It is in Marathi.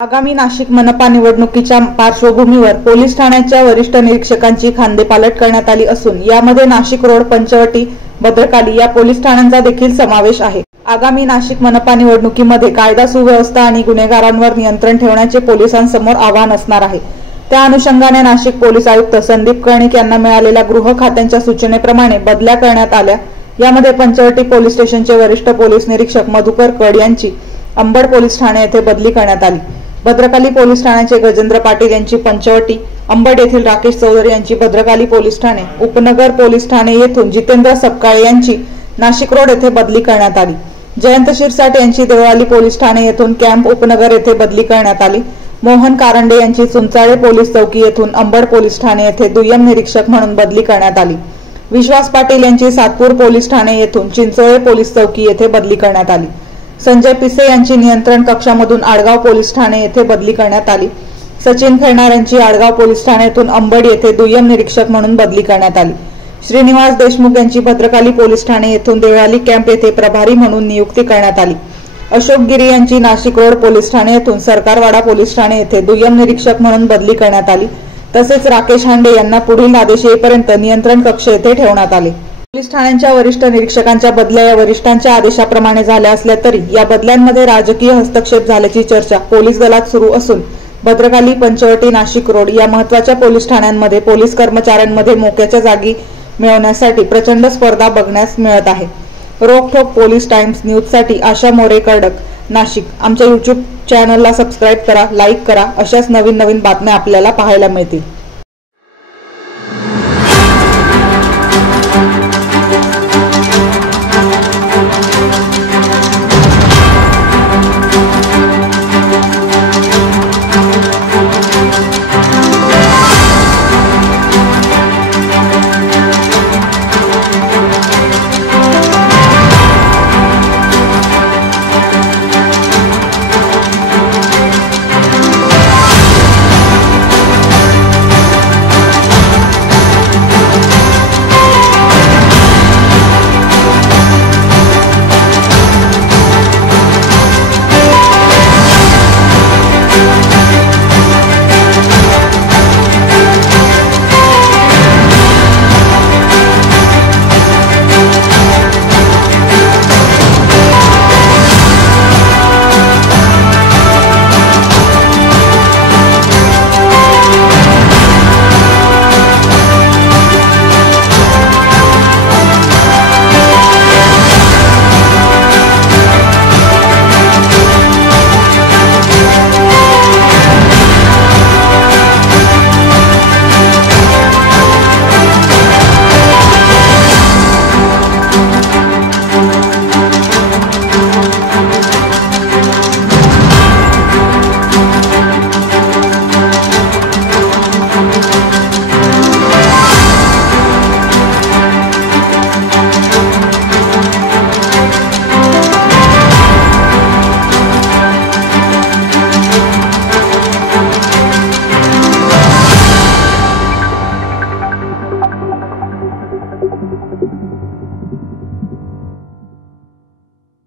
आगामी नाशिक मनपा निवडणुकीच्या पार्श्वभूमीवर पोलीस ठाण्याच्या वरिष्ठ निरीक्षकांची खांदेपालट करण्यात आली असून यामध्ये नाशिक रोड, पंचवटी, भद्रकाली या पोलीस ठाण्यांचा देखील समावेश आहे। आगामी नाशिक मनपा निवडणुकीमध्ये कायदा सुव्यवस्था आणि गुन्हेगारांवर नियंत्रण ठेवण्याचे पोलिसांसमोर आव्हान असणार आहे। त्या अनुषंगाने नाशिक पोलीस आयुक्त संदीप कर्णिक यांना मिळालेल्या गृह खात्यांच्या सूचनेप्रमाणे बदल्या करण्यात आल्या। यामध्ये पंचवटी पोलीस स्टेशनचे वरिष्ठ पोलीस निरीक्षक मधुकर कड यांची अंबड पोलीस ठाणे येथे बदली करण्यात आली। भद्रकाली पोलीस ठाण्याचे गजेंद्र पाटील यांची पंचवटी, अंबड येथील राकेश चौधरी यांची भद्रकाली पोलीस ठाणे, उपनगर पोलीस ठाणे येथून जितेंद्र सपकाळे यांची नाशिक रोड येथे बदली करण्यात आली। जयंत शिरसाट यांची देवळाली पोलीस ठाणे येथून कॅम्प उपनगर येथे बदली करण्यात आली। मोहन कारंडे यांची चुंचाळे पोलीस चौकी येथून अंबड पोलीस ठाणे येथे दुय्यम निरीक्षक म्हणून बदली करण्यात आली। विश्वास पाटील यांची सातपूर पोलीस ठाणे येथून चिंचोळे पोलीस चौकी येथे बदली करण्यात आली। संजय पिसे यांची नियंत्रण कक्षामधून आडगाव पोलीस ठाणे येथे बदली करण्यात आली। सचिन खैरनार यांची आडगाव पोलीस ठाणे येथून अंबड येथे दुय्यम निरीक्षक म्हणून बदली करण्यात आली। श्रीनिवास देशमुख यांची भद्रकाली पोलीस ठाणे येथून देवळाली कॅम्प येथे प्रभारी म्हणून नियुक्ती करण्यात आली। अशोक गिरी यांची नाशिक रोड पोलीस ठाणे येथून सरकारवाडा पोलीस ठाणे येथे दुय्यम निरीक्षक म्हणून बदली करण्यात आली। तसेच राकेश हांडे यांना पुढील आदेश येईपर्यंत नियंत्रण कक्ष येथे ठेवण्यात आले। पोलीस ठाण्यांच्या वरिष्ठ निरीक्षकांच्या बदल्या या वरिष्ठांच्या आदेशाप्रमाणे झाल्या असल्या तरी या बदल्यांमध्ये राजकीय हस्तक्षेप झाल्याची चर्चा पोलीस दलात सुरू असून भद्रकाली, पंचवटी, नाशिक रोड या महत्त्वाच्या पोलीस ठाण्यांमध्ये पोलीस कर्मचाऱ्यांमध्ये मोक्याच्या जागी मिळवण्यासाठी प्रचंड स्पर्धा बघण्यास मिळत आहे। रोखोक पोलीस टाइम्स न्यूजसाठी आशा मोरे, कर्डक, नाशिक। आमच्या YouTube चॅनलला सबस्क्राइब करा, लाईक करा। अशाच नवीन बातम्या आपल्याला पाहायला मिळतील।